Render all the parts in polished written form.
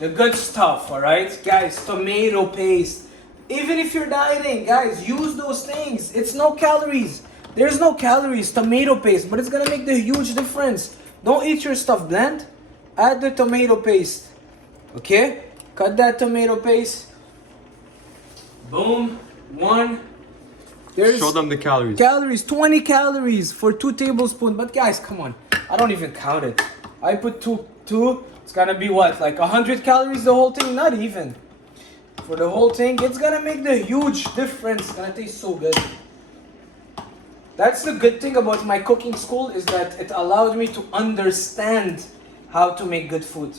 The good stuff, alright? Guys, tomato paste. Even if you're dieting, guys, use those things. It's no calories. There's no calories, tomato paste, but it's gonna make the huge difference. Don't eat your stuff bland. Add the tomato paste. Okay? Cut that tomato paste. Boom. One. Show them the calories. Calories, 20 calories for 2 tablespoons. But guys, come on. I don't even count it. I put two. It's gonna be what? Like 100 calories the whole thing? Not even. For the whole thing, it's gonna make the huge difference. It's gonna taste so good. That's the good thing about my cooking school, is that it allowed me to understand how to make good food.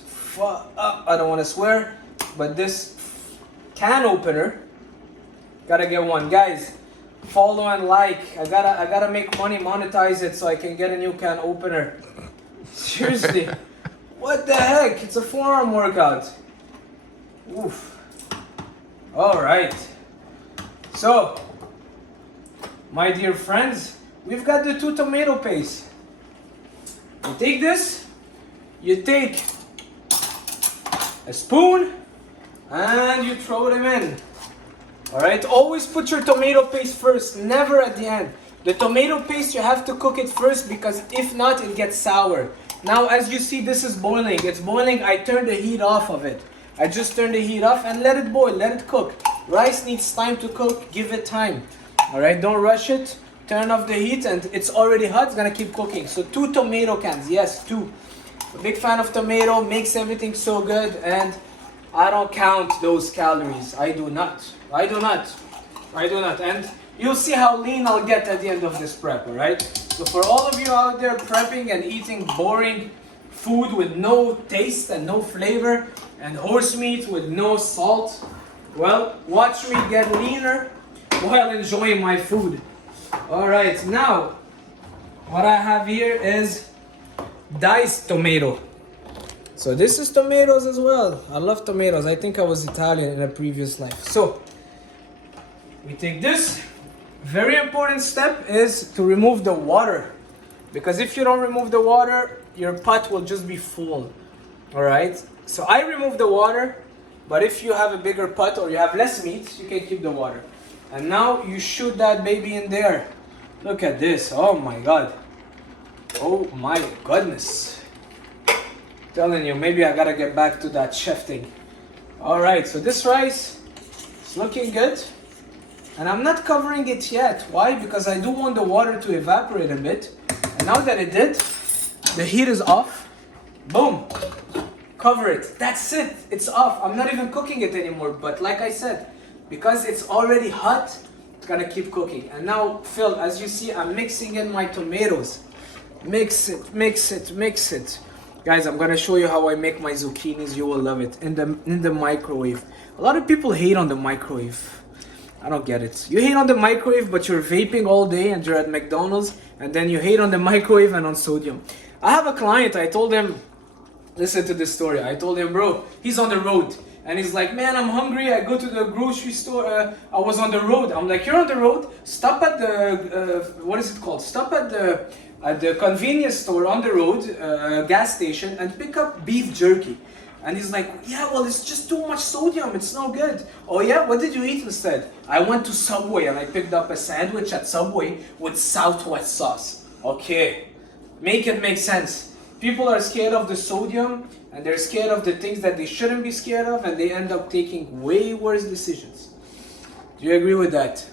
I don't want to swear, but this can opener, gotta get one. Guys, follow and like. I gotta make money, monetize it so I can get a new can opener. Seriously. What the heck? It's a forearm workout. Oof. Alright. So, my dear friends, we've got the 2 tomato paste. You take this, you take a spoon, and you throw them in. Alright, always put your tomato paste first, never at the end. The tomato paste, you have to cook it first, because if not, it gets sour. Now, as you see, this is boiling. It's boiling. I turned the heat off of it. I just turned the heat off and let it boil, let it cook. Rice needs time to cook, give it time. Alright, don't rush it. Turn off the heat and it's already hot, it's gonna keep cooking. So 2 tomato cans, yes, 2. A big fan of tomato, makes everything so good, and I don't count those calories. I do not. And you'll see how lean I'll get at the end of this prep, alright? So for all of you out there prepping and eating boring food with no taste and no flavor, and horse meat with no salt, well, watch me get leaner while enjoying my food. Alright, now, what I have here is diced tomato. So this is tomatoes as well. I love tomatoes. I think I was Italian in a previous life. So, we take this. Very important step is to remove the water. Because if you don't remove the water, your pot will just be full. Alright? So I remove the water, but if you have a bigger pot or you have less meat, you can keep the water. And now you shoot that baby in there. Look at this. Oh my god. Oh my goodness. Telling you, maybe I gotta get back to that chef thing. Alright, so this rice is looking good. And I'm not covering it yet. Why? Because I do want the water to evaporate a bit. And now that it did, the heat is off. Boom. Cover it. That's it. It's off. I'm not even cooking it anymore. But like I said, because it's already hot, it's gonna keep cooking. And now, Phil, as you see, I'm mixing in my tomatoes. Mix it, mix it, mix it. Guys, I'm gonna show you how I make my zucchinis. You will love it. In the microwave. A lot of people hate on the microwave. I don't get it. You hate on the microwave, but you're vaping all day and you're at McDonald's, and then you hate on the microwave and on sodium. I have a client, I told him, listen to this story. I told him, bro, he's on the road. And he's like, man, I'm hungry. I go to the grocery store. I was on the road. I'm like, you're on the road? Stop at the, what is it called? Stop at the convenience store on the road, gas station, and pick up beef jerky. And he's like, yeah, well, it's just too much sodium. It's no good. Oh, yeah? What did you eat instead? I went to Subway and I picked up a sandwich at Subway with Southwest sauce. Okay. Make it make sense. People are scared of the sodium and they're scared of the things that they shouldn't be scared of, and they end up taking way worse decisions. Do you agree with that?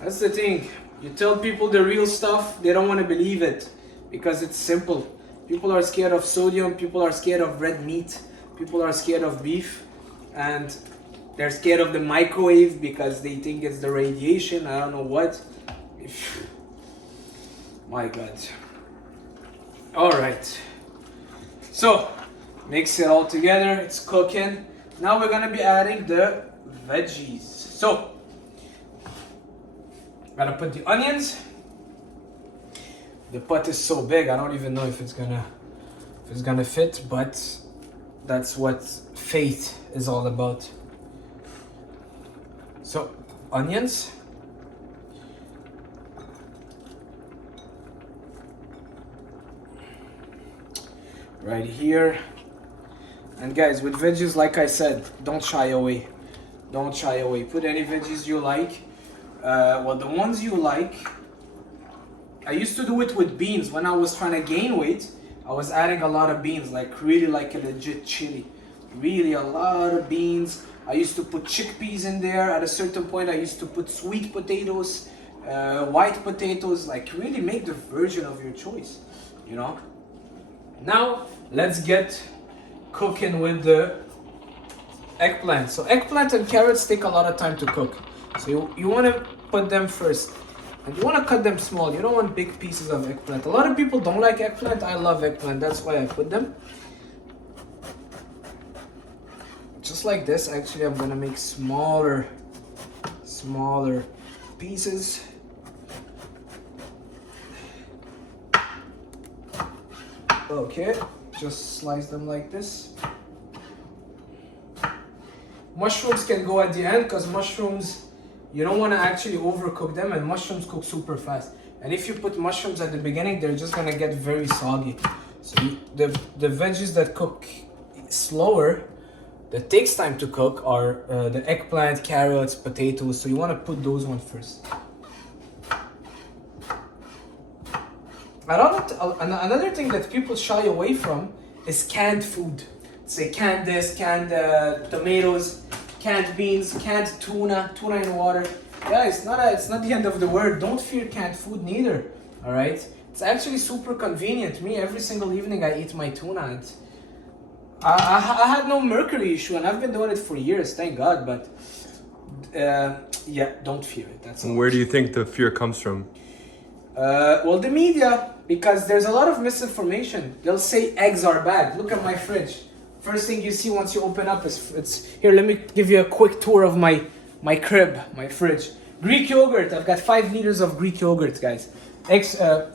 That's the thing. You tell people the real stuff, they don't want to believe it because it's simple. People are scared of sodium, people are scared of red meat, people are scared of beef, and they're scared of the microwave because they think it's the radiation, I don't know what. My god. Alright. So, mix it all together, it's cooking. Now we're gonna be adding the veggies. So, gotta put the onions. The pot is so big, I don't even know if it's gonna fit, but that's what faith is all about. So, onions. Right here. And guys, with veggies, like I said, don't shy away. Don't shy away. Put any veggies you like. Well, the ones you like. I used to do it with beans. When I was trying to gain weight, I was adding a lot of beans, like really like a legit chili. Really a lot of beans. I used to put chickpeas in there. At a certain point, I used to put sweet potatoes, white potatoes, like really make the version of your choice, you know? Now, let's get cooking with the eggplant. So eggplant and carrots take a lot of time to cook. So you want to put them first. And you want to cut them small. You don't want big pieces of eggplant. A lot of people don't like eggplant. I love eggplant. That's why I put them. Just like this. Actually, I'm going to make smaller pieces. Okay. Just slice them like this. Mushrooms can go at the end because mushrooms, you don't want to actually overcook them, and mushrooms cook super fast. And if you put mushrooms at the beginning, they're just going to get very soggy. So the veggies that cook slower, that takes time to cook, are the eggplant, carrots, potatoes. So you want to put those one first. Another thing that people shy away from is canned food. Say canned this, canned tomatoes, canned beans, canned tuna in water. Guys, it's not the end of the world. Don't fear canned food neither. All right, it's actually super convenient. Me, every single evening I eat my tuna. I had no mercury issue, and I've been doing it for years, thank God. But yeah, don't fear it. That's all. Where do you think the fear comes from? Well, the media, because there's a lot of misinformation. They'll say eggs are bad. Look at my fridge. First thing you see once you open up is it's here. Let me give you a quick tour of my crib, my fridge. Greek yogurt. I've got 5 liters of Greek yogurt, guys.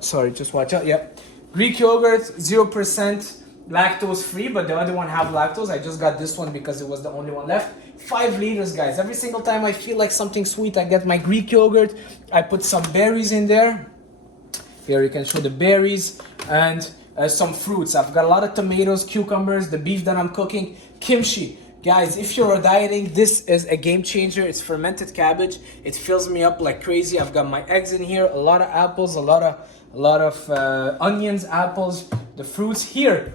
Sorry, just watch out. Yeah, Greek yogurt, 0% lactose free, but the other one have lactose. I just got this one because it was the only one left. 5 liters, guys. Every single time I feel like something sweet, I get my Greek yogurt. I put some berries in there. Here you can show the berries and some fruits. I've got a lot of tomatoes, cucumbers, the beef that I'm cooking, kimchi. Guys, if you're dieting, this is a game changer. It's fermented cabbage. It fills me up like crazy. I've got my eggs in here, a lot of apples, a lot of onions, apples, the fruits here.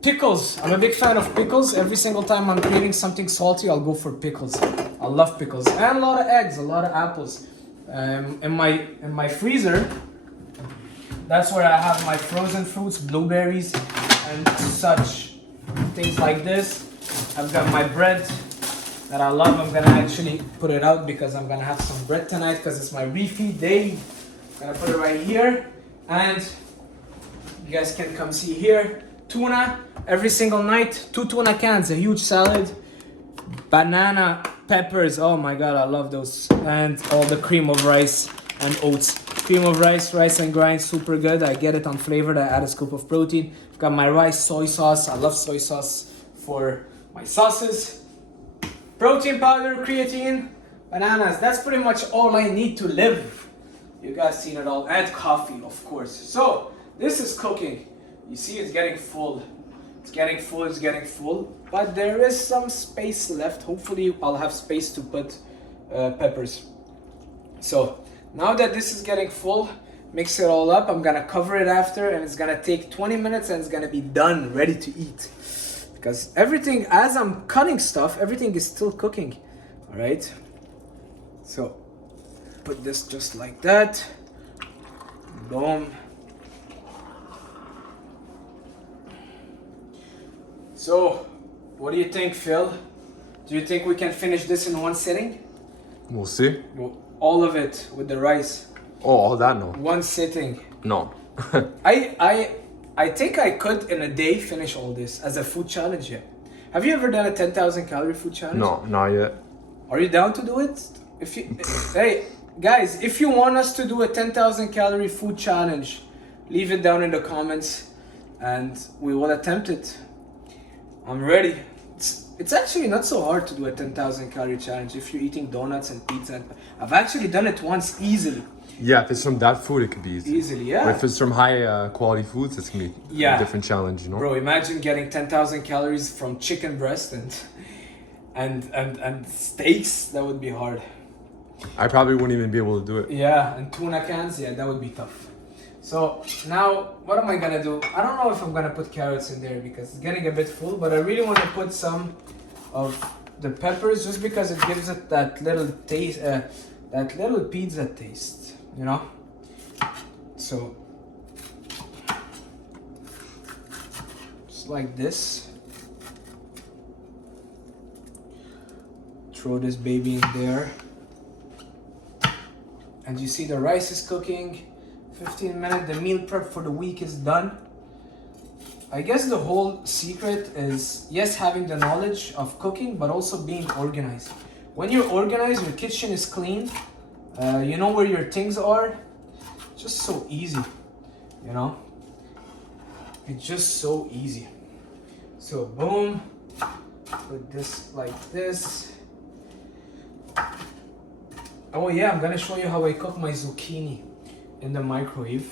Pickles. I'm a big fan of pickles. Every single time I'm creating something salty, I'll go for pickles. I love pickles. And a lot of eggs, a lot of apples. In my freezer, that's where I have my frozen fruits, blueberries, and such. Things like this. I've got my bread that I love. I'm gonna actually put it out because I'm gonna have some bread tonight because it's my refeed day. I'm gonna put it right here. And you guys can come see here. Tuna every single night. 2 tuna cans, a huge salad. Banana peppers. Oh my God, I love those. And all the cream of rice and oats. Cream of rice and grind, super good. I get it unflavored. I add a scoop of protein. I've got my rice, soy sauce. I love soy sauce for my sauces. Protein powder, creatine, bananas. That's pretty much all I need to live. You guys seen it all. And coffee, of course. So this is cooking. You see, it's getting full. It's getting full. But there is some space left. Hopefully, I'll have space to put peppers. So now that this is getting full, mix it all up. I'm gonna cover it after, and it's gonna take 20 minutes, and it's gonna be done, ready to eat. Because everything, as I'm cutting stuff, everything is still cooking. All right. So put this just like that. Boom. So, what do you think, Phil? Do you think we can finish this in one sitting? We'll see. Well, all of it with the rice. Oh, all that no. One sitting. No. I think I could in a day finish all this as a food challenge. Yeah. Have you ever done a 10,000 calorie food challenge? No, not yet. Are you down to do it? If you, hey guys, if you want us to do a 10,000 calorie food challenge, leave it down in the comments, and we will attempt it. I'm ready. It's actually not so hard to do a 10,000 calorie challenge if you're eating donuts and pizza. I've actually done it once easily. Yeah, if it's from that food, it could be easy. Easily, yeah. But if it's from high quality foods, it's gonna be a different challenge, you know? Bro, imagine getting 10,000 calories from chicken breast and steaks. That would be hard. I probably wouldn't even be able to do it. Yeah, and tuna cans. Yeah, that would be tough. So now, what am I gonna do? I don't know if I'm gonna put carrots in there because it's getting a bit full, but I really want to put some of the peppers just because it gives it that little taste, that little pizza taste, you know? So, just like this. Throw this baby in there. And you see the rice is cooking. 15 minutes, the meal prep for the week is done. I guess the whole secret is, yes, having the knowledge of cooking, but also being organized. When you're organized, your kitchen is clean, you know where your things are. It's just so easy, you know? It's just so easy. So boom, put this like this. Oh yeah, I'm gonna show you how I cook my zucchini in the microwave.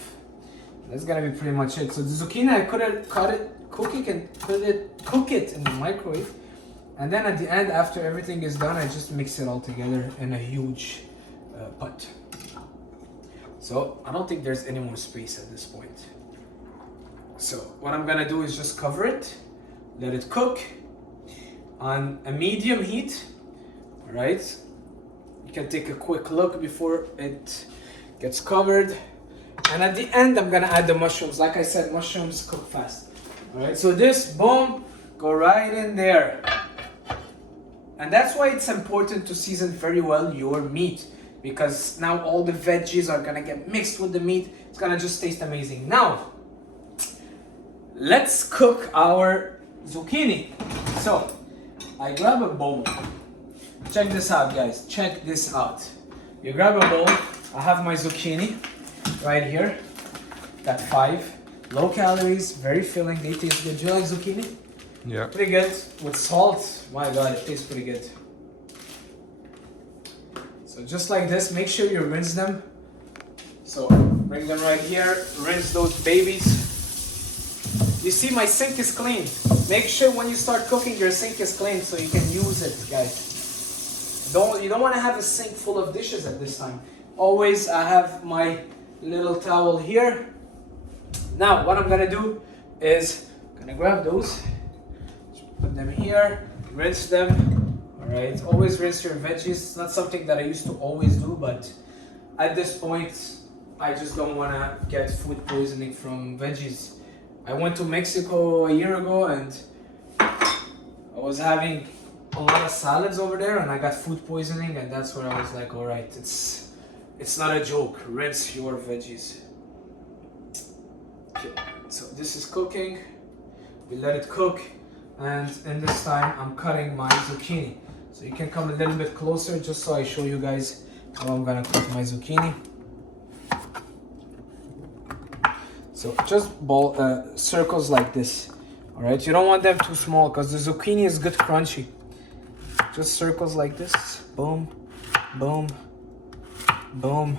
That's gonna be pretty much it. So the zucchini, I could cut it, cook it in the microwave, and then at the end, after everything is done, I just mix it all together in a huge pot. So I don't think there's any more space at this point. So what I'm gonna do is just cover it, let it cook on a medium heat. All right. You can take a quick look before it gets covered. And at the end, I'm gonna add the mushrooms. Like I said, mushrooms cook fast. All right, so this, boom, go right in there. And that's why it's important to season very well your meat, because now all the veggies are gonna get mixed with the meat. It's gonna just taste amazing. Now, let's cook our zucchini. So, I grab a bowl. Check this out, guys. Check this out. You grab a bowl. I have my zucchini right here. Got 5. Low calories, very filling. They taste good. Do you like zucchini? Yeah. Pretty good. With salt, my god, it tastes pretty good. So just like this, make sure you rinse them. So bring them right here. Rinse those babies. You see, my sink is clean. Make sure when you start cooking, your sink is clean so you can use it, guys. You don't want to have a sink full of dishes at this time. Always I have my little towel here. Now what I'm gonna do is I'm gonna grab those, put them here, rinse them. All right, always rinse your veggies. It's not something that I used to always do, but at this point I just don't want to get food poisoning from veggies. I went to Mexico a year ago and I was having a lot of salads over there and I got food poisoning, and that's where I was like, all right, it's not a joke. Rinse your veggies. Okay, so this is cooking. We let it cook, and in this time I'm cutting my zucchini. So you can come a little bit closer just so I show you guys how I'm gonna cut my zucchini. So just circles like this. All right, you don't want them too small because the zucchini is good crunchy. Just circles like this. Boom, boom, boom.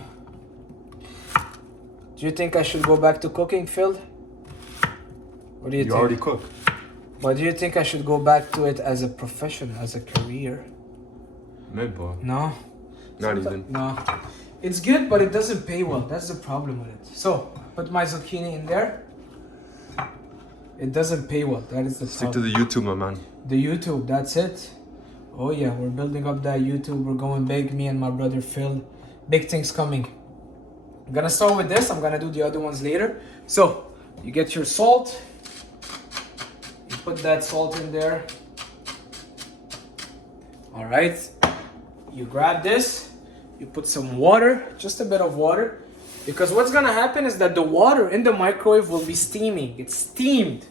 Do you think I should go back to cooking, Phil? What do you think? You already cook. But do you think I should go back to it as a profession, as a career? Maybe. No? Not even. No. It's good, but it doesn't pay well. That's the problem with it. So, put my zucchini in there. It doesn't pay well. That is the Stick problem. to the YouTube, my man. The YouTube, that's it. Oh yeah, we're building up that YouTube. We're going big, me and my brother Phil. Big things coming. I'm gonna start with this. I'm gonna do the other ones later. So, you get your salt. You put that salt in there. All right. You grab this. You put some water, just a bit of water. Because what's gonna happen is that the water in the microwave will be steaming. It's steamed.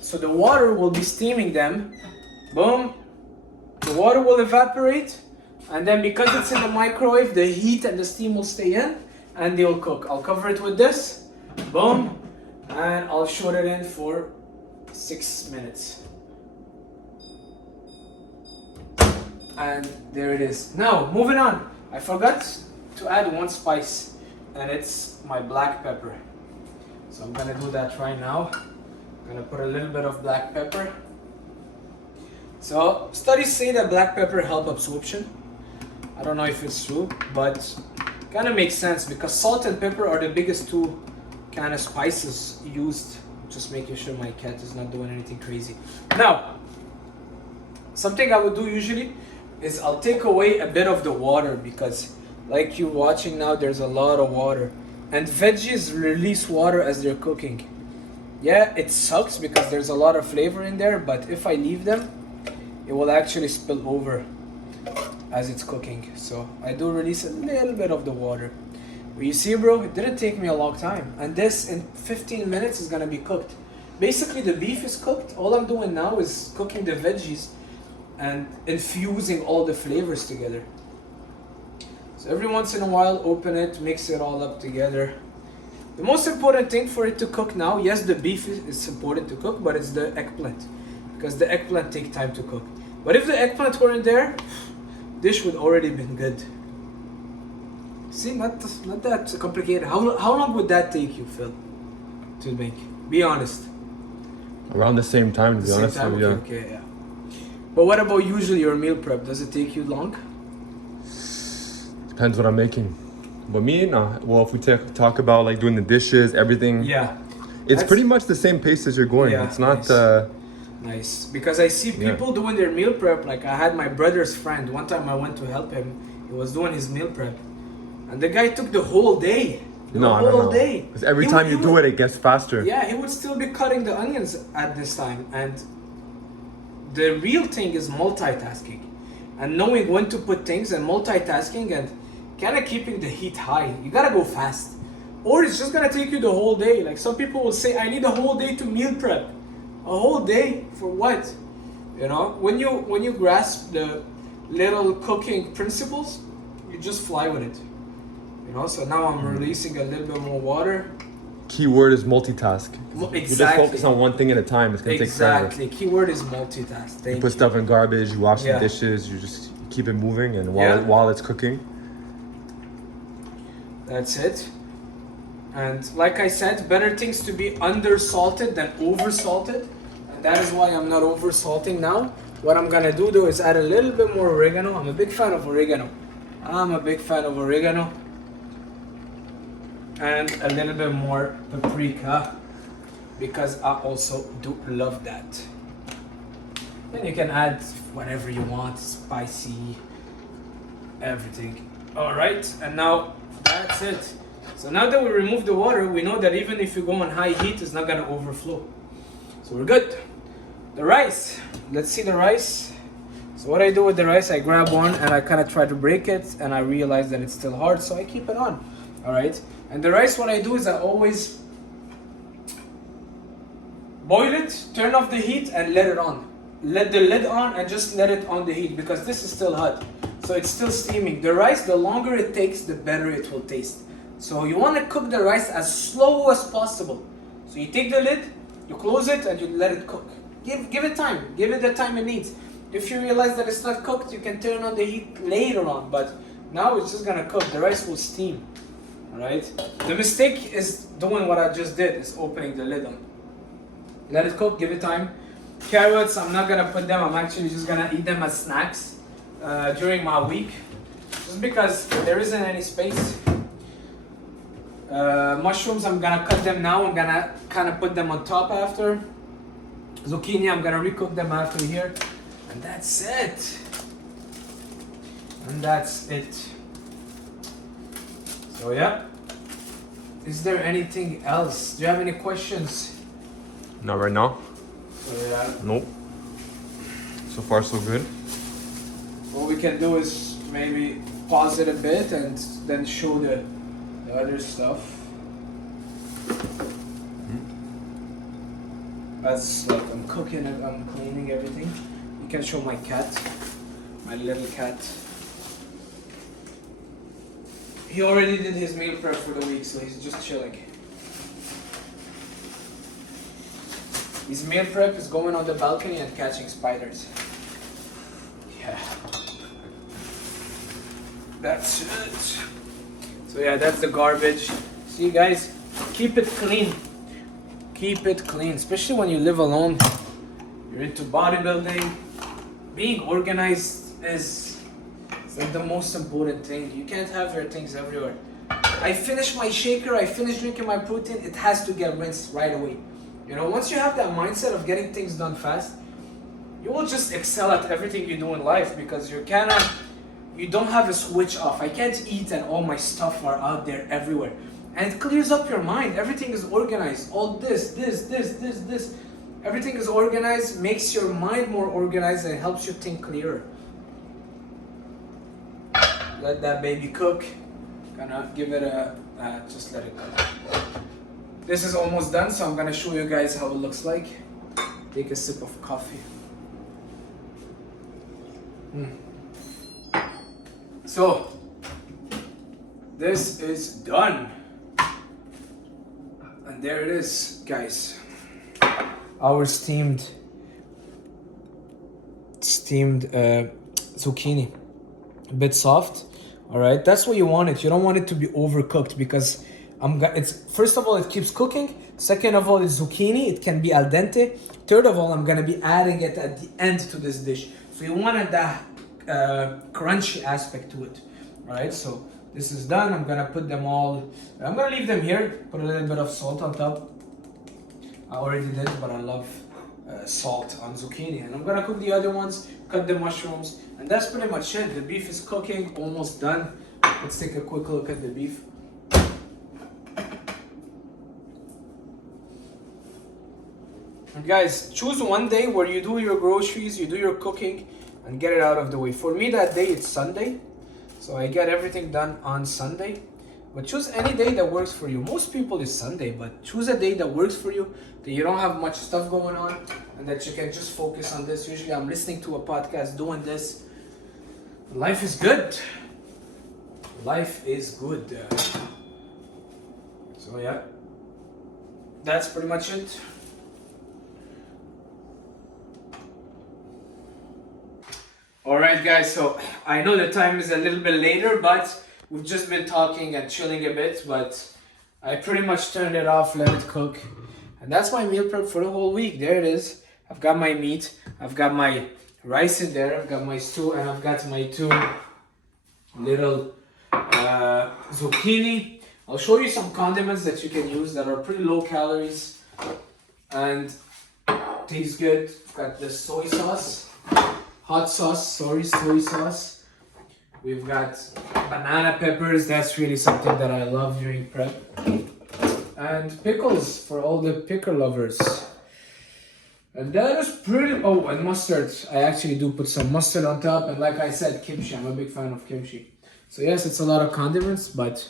So the water will be steaming them. Boom. The water will evaporate. And then because it's in the microwave, the heat and the steam will stay in and they will cook. I'll cover it with this. Boom. And I'll shut it in for 6 minutes. And there it is. Now, moving on. I forgot to add one spice, and it's my black pepper. So I'm gonna do that right now. I'm gonna put a little bit of black pepper. So studies say that black pepper help absorption. I don't know if it's true, but kind of makes sense because salt and pepper are the biggest two kind of spices used. Just making sure my cat is not doing anything crazy. Now, something I would do usually is I'll take away a bit of the water because like you're watching now, there's a lot of water. And veggies release water as they're cooking. Yeah, it sucks because there's a lot of flavor in there, but if I leave them, it will actually spill over as it's cooking. So I do release a little bit of the water. But you see, bro, it didn't take me a long time. And this in 15 minutes is gonna be cooked. Basically the beef is cooked. All I'm doing now is cooking the veggies and infusing all the flavors together. So every once in a while, open it, mix it all up together. The most important thing for it to cook now, yes, the beef is important to cook, but it's the eggplant. Because the eggplant takes time to cook. But if the eggplant weren't there, dish would already been good. See, not that complicated. How long would that take you, Phil, to make? Be honest. Around the same time, to be honest. Okay, yeah. But what about usually your meal prep? Does it take you long? Depends what I'm making. But me, no. Well, if we talk about like doing the dishes, everything. Yeah. It's pretty much the same pace as you're going. Yeah, it's not. Nice. Nice. Because I see people doing their meal prep. Like I had my brother's friend. One time I went to help him. He was doing his meal prep. And the guy took the whole day. The whole day. Because every time you do it, it gets faster. Yeah, he would still be cutting the onions at this time. And the real thing is multitasking. And knowing when to put things and multitasking and kind of keeping the heat high. You gotta go fast. Or it's just gonna take you the whole day. Like some people will say, I need a whole day to meal prep. A whole day for what? You know, when you grasp the little cooking principles, you just fly with it. You know, so now I'm releasing a little bit more water. Key word is multitask. Exactly. You just focus on one thing at a time. It's gonna take forever. Exactly. Keyword is multitask. You put stuff in garbage. You wash the dishes. You just keep it moving, and while it's cooking. That's it. And like I said, better things to be under salted than over salted. And that is why I'm not over salting now. What I'm gonna do though is add a little bit more oregano. I'm a big fan of oregano. And a little bit more paprika because I also do love that. Then you can add whatever you want, spicy, everything. All right, and now that's it. So now that we remove the water, we know that even if you go on high heat, it's not gonna overflow. So we're good. The rice, let's see the rice. So what I do with the rice, I grab one and I kind of try to break it and I realize that it's still hard, so I keep it on. All right, and the rice, what I do is I always boil it, turn off the heat and let it on. Let the lid on and just let it on the heat because this is still hot. So it's still steaming. The rice, the longer it takes, the better it will taste. So you want to cook the rice as slow as possible. So you take the lid, you close it and you let it cook. Give it time. Give it the time it needs. If you realize that it's not cooked, you can turn on the heat later on. But now it's just gonna cook. The rice will steam. Alright? The mistake is doing what I just did, is opening the lid on. Let it cook, give it time. Carrots, I'm not gonna put them. I'm actually just gonna eat them as snacks during my week. Just because there isn't any space. Mushrooms, I'm gonna cut them now. I'm gonna kind of put them on top after. Zucchini, I'm gonna recook them after here. And that's it. And that's it. So yeah. Is there anything else? Do you have any questions? Not right now. Yeah. Nope. So far, so good. What we can do is maybe pause it a bit and then show the other stuff. That's like I'm cooking it, I'm cleaning everything. You can show my cat, my little cat. He already did his meal prep for the week, so he's just chilling. His meal prep is going on the balcony and catching spiders. Yeah. That's it. So yeah, that's the garbage. See guys, keep it clean. Keep it clean, especially when you live alone. You're into bodybuilding. Being organized is like the most important thing. You can't have your things everywhere. I finish my shaker, I finish drinking my protein, it has to get rinsed right away. You know, once you have that mindset of getting things done fast, you will just excel at everything you do in life because you don't have a switch off. I can't eat and all my stuff are out there everywhere. And it clears up your mind. Everything is organized. All this. Everything is organized, makes your mind more organized and helps you think clearer. Let that baby cook. Gonna give it just let it cook. This is almost done, so I'm gonna show you guys how it looks like. Take a sip of coffee. So, this is done. And there it is, guys. Our steamed zucchini. A bit soft. All right, that's what you want it. You don't want it to be overcooked because it's first of all it keeps cooking. Second of all, it's zucchini. It can be al dente. Third of all, I'm gonna be adding it at the end to this dish. So you wanted that crunchy aspect to it. All right, so this is done. I'm gonna put them all. I'm gonna leave them here. Put a little bit of salt on top. I already did, but I love salt on zucchini. And I'm gonna cook the other ones, cut the mushrooms, and that's pretty much it. The beef is cooking, almost done. Let's take a quick look at the beef. And guys, choose one day where you do your groceries, you do your cooking, and get it out of the way. For me, that day it's Sunday, so I get everything done on Sunday. But choose any day that works for you. Most people is Sunday, but choose a day that works for you, that you don't have much stuff going on, and that you can just focus on this. Usually I'm listening to a podcast, doing this. Life is good. Life is good. So yeah, that's pretty much it. Alright guys, so I know the time is a little bit later, but we've just been talking and chilling a bit, but I pretty much turned it off, let it cook. And that's my meal prep for the whole week. There it is. I've got my meat, I've got my rice in there, I've got my stew, and I've got my two little zucchini. I'll show you some condiments that you can use that are pretty low calories and taste good. I've got the soy sauce. Hot sauce, soy sauce. We've got banana peppers. That's really something that I love during prep. And pickles for all the pickle lovers. And that is pretty... Oh, and mustard. I actually do put some mustard on top. And like I said, kimchi. I'm a big fan of kimchi. So yes, it's a lot of condiments, but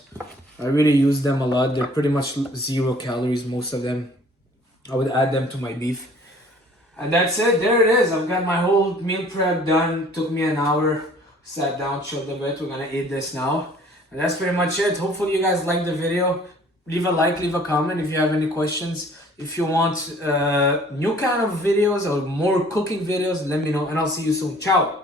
I really use them a lot. They're pretty much 0 calories, most of them. I would add them to my beef. And that's it, there it is. I've got my whole meal prep done. Took me an hour. Sat down, chilled a bit. We're gonna eat this now. And that's pretty much it. Hopefully you guys liked the video. Leave a like, leave a comment if you have any questions. If you want new kind of videos or more cooking videos, let me know and I'll see you soon. Ciao!